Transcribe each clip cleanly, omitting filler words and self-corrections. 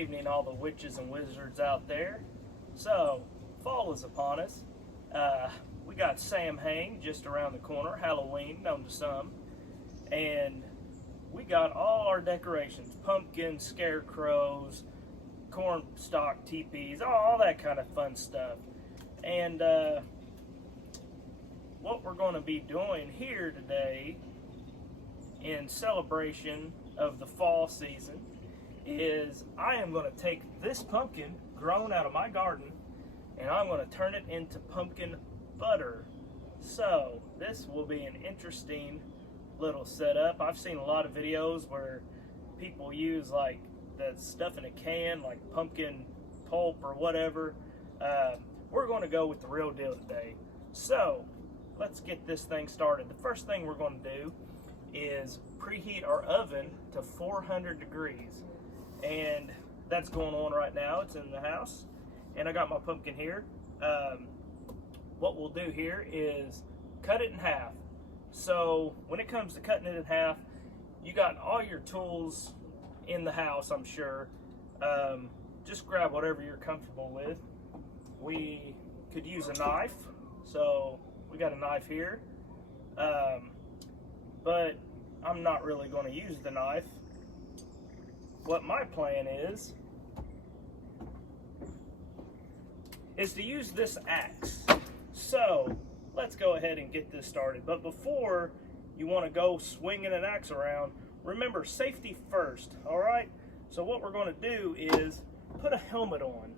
evening, all the witches and wizards out there. So, fall is upon us. We got Samhain just around the corner, Halloween known to some, and we got all our decorations, pumpkins, scarecrows, corn stalk teepees, all that kind of fun stuff. And what we're going to be doing here today in celebration of the fall season is I am going to take this pumpkin grown out of my garden and I'm going to turn it into pumpkin butter. So this will be an interesting little setup. I've seen a lot of videos where people use like the stuff in a can, like pumpkin pulp or whatever. We're going to go with the real deal today. So let's get this thing started. The first thing we're going to do is preheat our oven to 400 degrees, and that's going on right now. It's in the house, and I got my pumpkin here. What we'll do here is cut it in half. So when it comes to cutting it in half, you got all your tools in the house, I'm sure. Just grab whatever you're comfortable with. We could use a knife, so we got a knife here. But I'm not really going to use the knife. What my plan is to use this axe. So let's go ahead and get this started. But before you want to go swinging an axe around, remember safety first, all right? So what we're going to do is put a helmet on.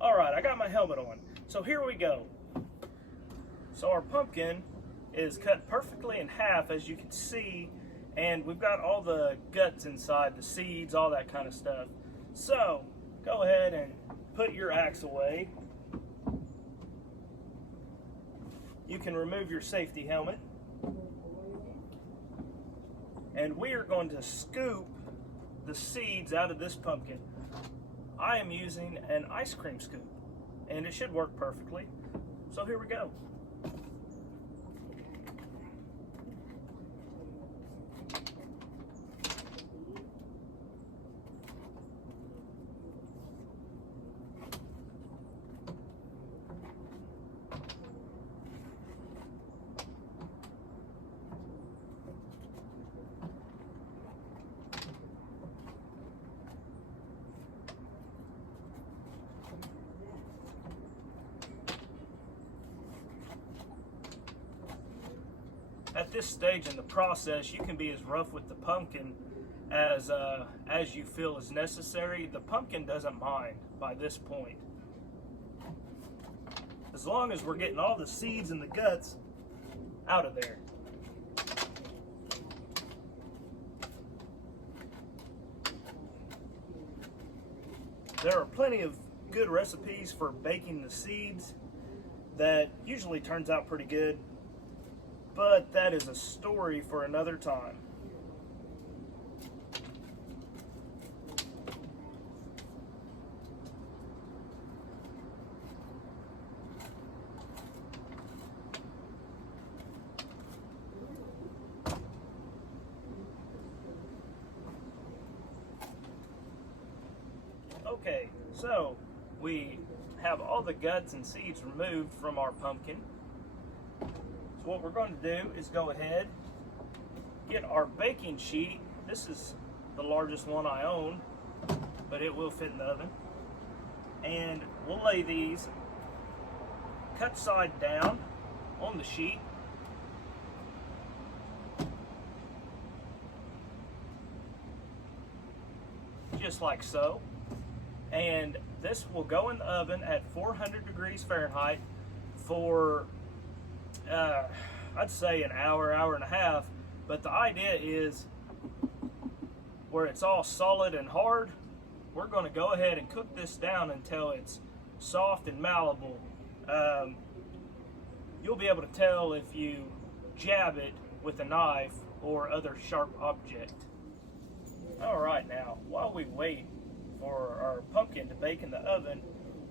All right, I got my helmet on. So here we go. So our pumpkin is cut perfectly in half, as you can see, and we've got all the guts inside, the seeds, all that kind of stuff. So go ahead and put your axe away. You can remove your safety helmet. And we are going to scoop the seeds out of this pumpkin. I am using an ice cream scoop, and it should work perfectly. So here we go. At this stage in the process, you can be as rough with the pumpkin as you feel is necessary. The pumpkin doesn't mind by this point. As long as we're getting all the seeds and the guts out of there. There are plenty of good recipes for baking the seeds that usually turns out pretty good. But that is a story for another time. Okay, so we have all the guts and seeds removed from our pumpkin. So what we're going to do is go ahead, get our baking sheet. This is the largest one I own, but it will fit in the oven. And we'll lay these cut side down on the sheet. Just like so. And this will go in the oven at 400 degrees Fahrenheit for I'd say an hour, hour and a half, but the idea is where it's all solid and hard, we're going to go ahead and cook this down until it's soft and malleable. You'll be able to tell if you jab it with a knife or other sharp object. All right, now while we wait for our pumpkin to bake in the oven,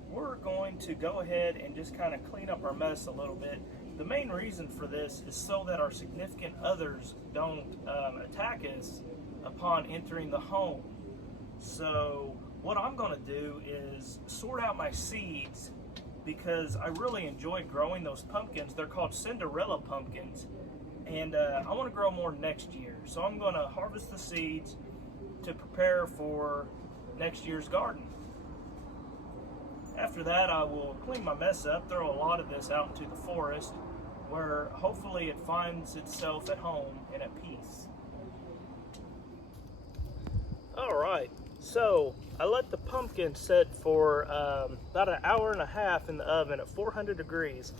we're going to go ahead and just kind of clean up our mess a little bit the main reason for this is so that our significant others don't attack us upon entering the home. So what I'm going to do is sort out my seeds, because I really enjoy growing those pumpkins. They're called Cinderella pumpkins, and I want to grow more next year. So I'm going to harvest the seeds to prepare for next year's garden. After that, I will clean my mess up, throw a lot of this out into the forest, where hopefully it finds itself at home and at peace. Alright, so I let the pumpkin sit for about an hour and a half in the oven at 400 degrees,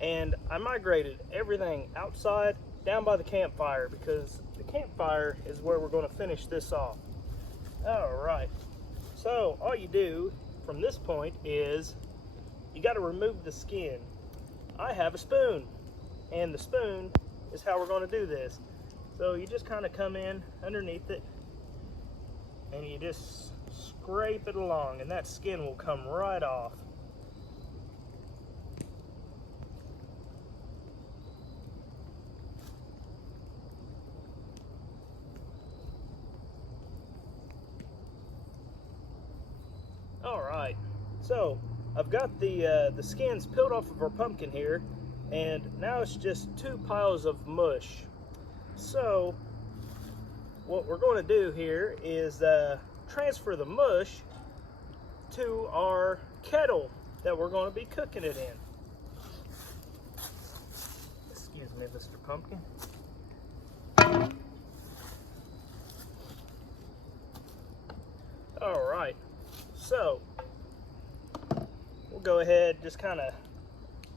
and I migrated everything outside down by the campfire, because the campfire is where we're going to finish this off. Alright, so all you do from this point is you got to remove the skin. I have a spoon, and the spoon is how we're going to do this. So you just kind of come in underneath it and you just scrape it along, and that skin will come right off. Alright, so I've got the skins peeled off of our pumpkin here, and now it's just 2 piles of mush. So what we're going to do here is transfer the mush to our kettle that we're going to be cooking it in. Excuse me, Mr. Pumpkin. Alright, so we'll go ahead, just kind of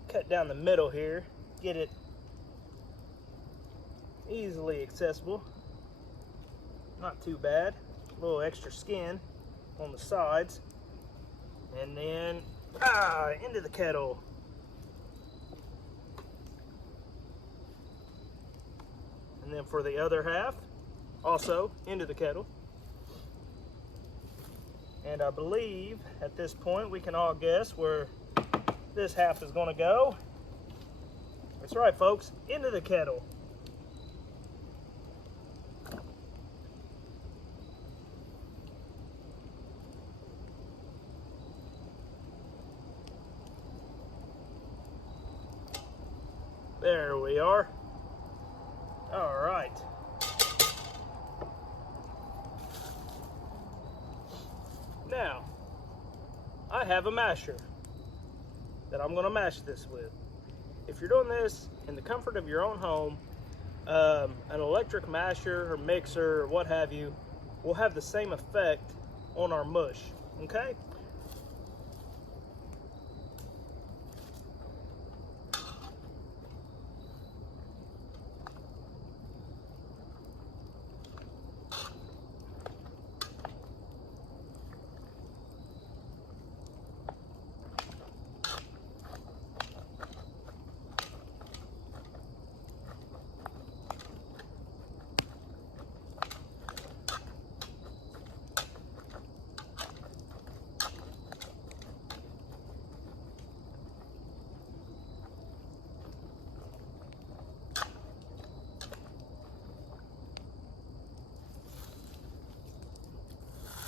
cut down the middle here, get it easily accessible. Not too bad. A little extra skin on the sides, and then into the kettle. And then for the other half, also into the kettle. And I believe at this point we can all guess where this half is going to go. That's right, folks, into the kettle. There we are. All right. Now, I have a masher that I'm going to mash this with. If you're doing this in the comfort of your own home, an electric masher or mixer or what have you will have the same effect on our mush, okay?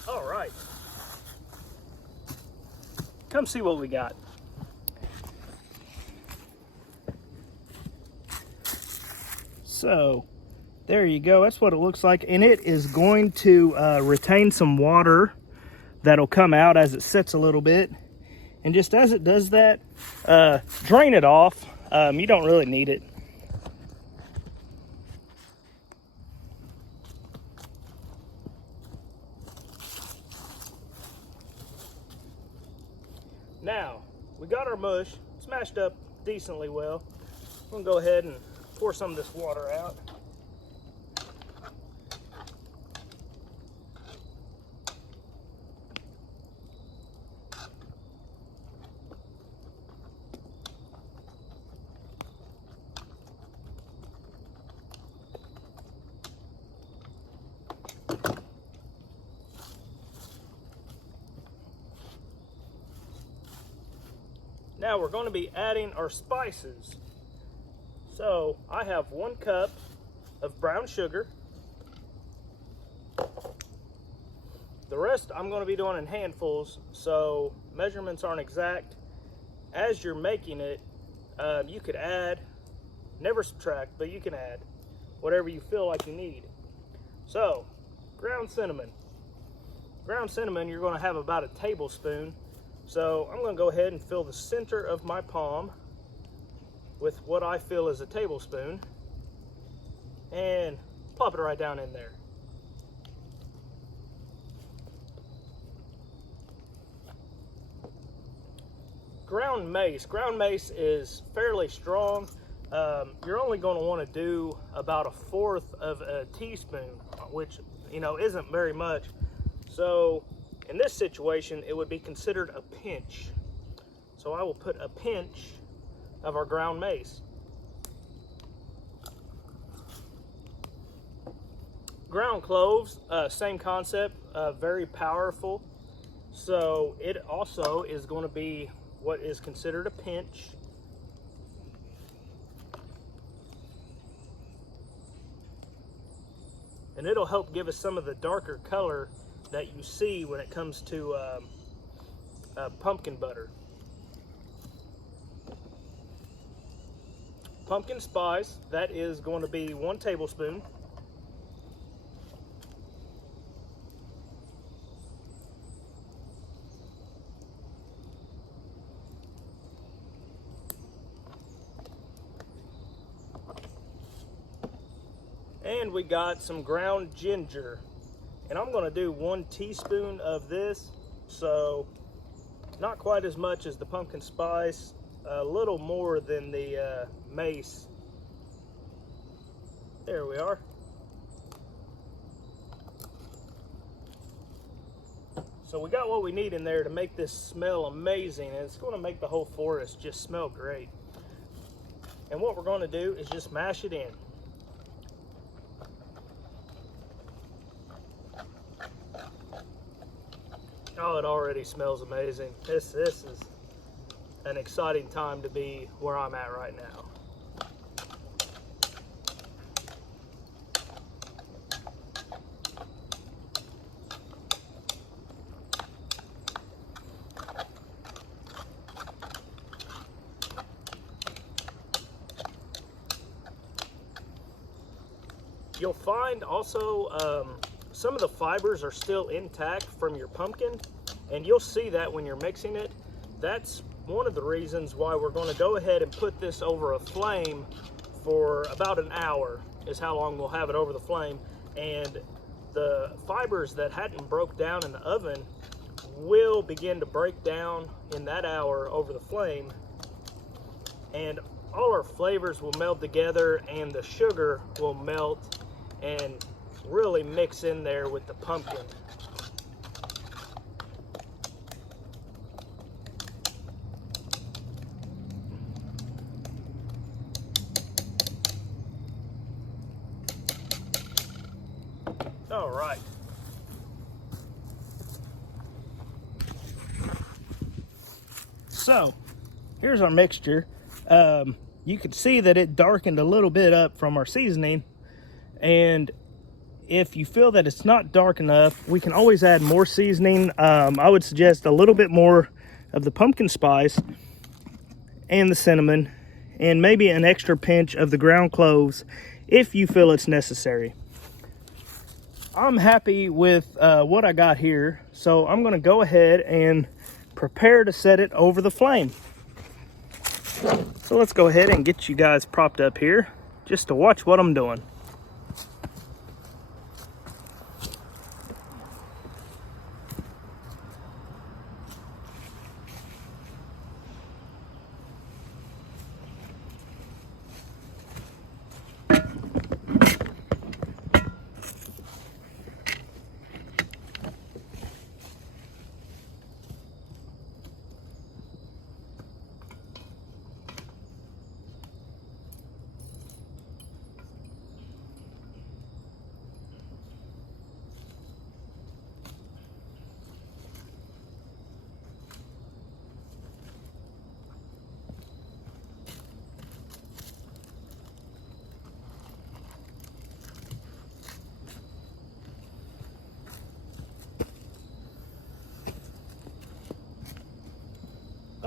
All right, come see what we got. So there you go, that's what it looks like, and it is going to retain some water that'll come out as it sits a little bit, and just as it does that, drain it off. You don't really need it. Now, we got our mush smashed up decently well. I'm gonna go ahead and pour some of this water out. Now we're going to be adding our spices. So I have 1 cup of brown sugar. The rest I'm going to be doing in handfuls, so measurements aren't exact. As you're making it, you could add, never subtract, but you can add whatever you feel like you need. So, ground cinnamon. Ground cinnamon, you're going to have about a tablespoon. So I'm going to go ahead and fill the center of my palm with what I feel is a tablespoon and plop it right down in there. Ground mace. Ground mace is fairly strong. You're only going to want to do about 1/4 of a teaspoon, which, you know, isn't very much. So in this situation, it would be considered a pinch. So I will put a pinch of our ground mace. Ground cloves, same concept, very powerful. So it also is going to be what is considered a pinch. And it'll help give us some of the darker color that you see when it comes to pumpkin butter. Pumpkin spice, that is going to be 1 tablespoon. And we got some ground ginger. And I'm going to do 1 teaspoon of this, so not quite as much as the pumpkin spice, a little more than the mace. There we are. So we got what we need in there to make this smell amazing, and it's going to make the whole forest just smell great. And what we're going to do is just mash it in. Oh, it already smells amazing. This is an exciting time to be where I'm at right now. You'll find also some of the fibers are still intact from your pumpkin, and you'll see that when you're mixing it. That's one of the reasons why we're going to go ahead and put this over a flame for about an hour, is how long we'll have it over the flame. And the fibers that hadn't broke down in the oven will begin to break down in that hour over the flame, and all our flavors will meld together, and the sugar will melt and really mix in there with the pumpkin. All right. So here's our mixture. You can see that it darkened a little bit up from our seasoning, and if you feel that it's not dark enough, we can always add more seasoning. I would suggest a little bit more of the pumpkin spice and the cinnamon, and maybe an extra pinch of the ground cloves if you feel it's necessary. I'm happy with what I got here, so I'm going to go ahead and prepare to set it over the flame. So let's go ahead and get you guys propped up here just to watch what I'm doing.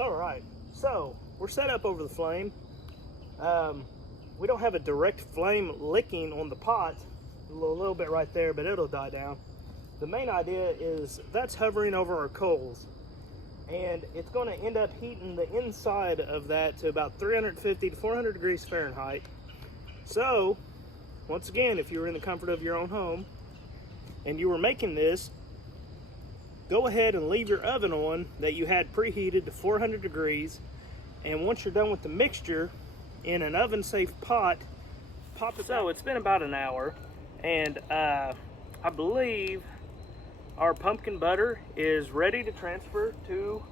All right, so we're set up over the flame. We don't have a direct flame licking on the pot, a little bit right there, but it'll die down. The main idea is that's hovering over our coals, and it's going to end up heating the inside of that to about 350 to 400 degrees Fahrenheit. So, once again, if you were in the comfort of your own home and you were making this, go ahead and leave your oven on that you had preheated to 400 degrees, and once you're done with the mixture, in an oven safe pot, pop it. So it's been about an hour, and I believe our pumpkin butter is ready to transfer to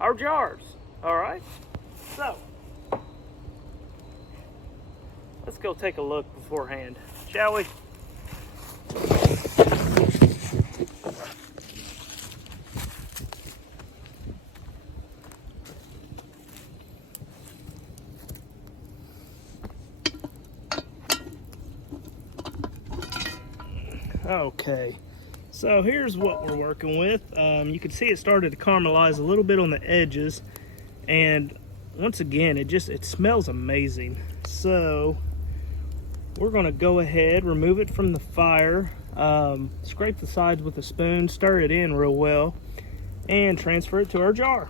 our jars. All right, so let's go take a look beforehand, shall we? Okay, so here's what we're working with. You can see it started to caramelize a little bit on the edges, and once again, it smells amazing. So we're going to go ahead, remove it from the fire, scrape the sides with a spoon, stir it in real well, and transfer it to our jar.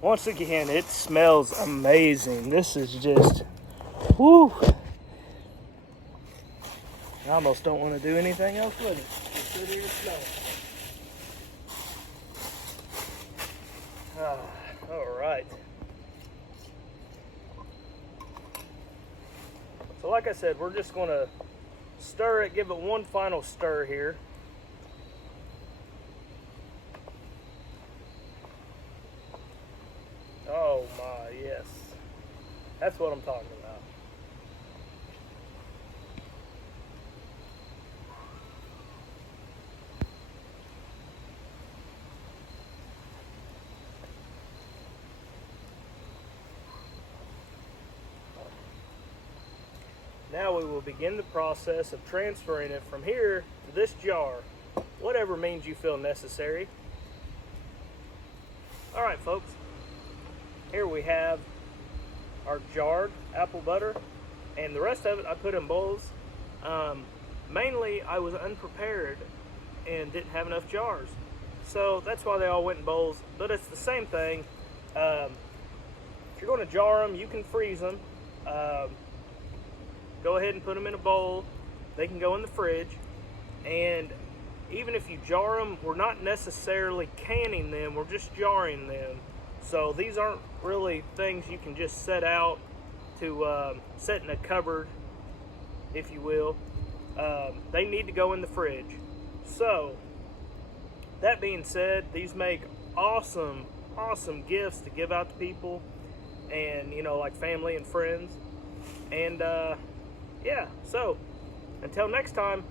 Once again, it smells amazing. This is just, whoo. I almost don't want to do anything else with it. Just sit here and smell it. All right. So like I said, we're just going to stir it, give it one final stir here. Oh my, yes. That's what I'm talking about. Now we will begin the process of transferring it from here to this jar, whatever means you feel necessary. All right, folks. Here we have our jarred apple butter, and the rest of it I put in bowls. Mainly I was unprepared and didn't have enough jars, so that's why they all went in bowls, but it's the same thing. If you're going to jar them, you can freeze them. Go ahead and put them in a bowl. They can go in the fridge, and even if you jar them, we're not necessarily canning them, we're just jarring them. So these aren't really things you can just set out to set in a cupboard, if you will. They need to go in the fridge. So that being said, these make awesome gifts to give out to people, and like family and friends. And yeah, so until next time,